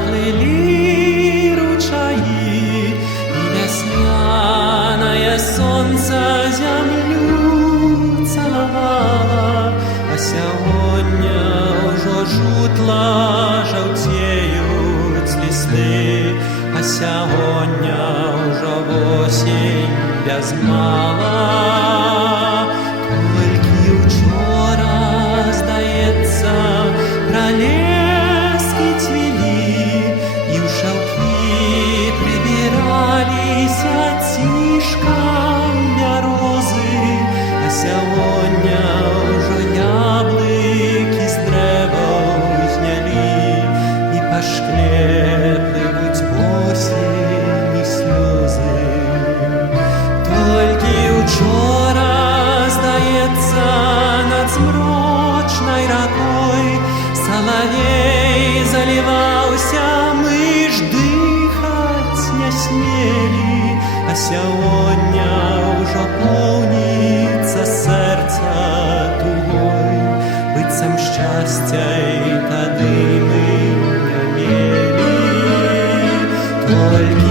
заплыли ручаи, и весняное солнце землю целовало, а сягоння ўжо жутла жаўцеюць лісты, а сягоння ўжо восень без мала. Толькі учора, здаецца, пралескі цвілі, і ў шаўкі прыбіраліся цішкам бярозы, а сягоння ўжо яблыкі з дрэваў знялі, і па шкле плывуць восені слёзы. Толькі учора, здаецца, над змрочнай ракой салавей заліваўся, мы ж дыхаць не смелі, а сягоння ўжо поўніцца сэрца тугой, быццам шчасця і тады мы не мелі. Толькі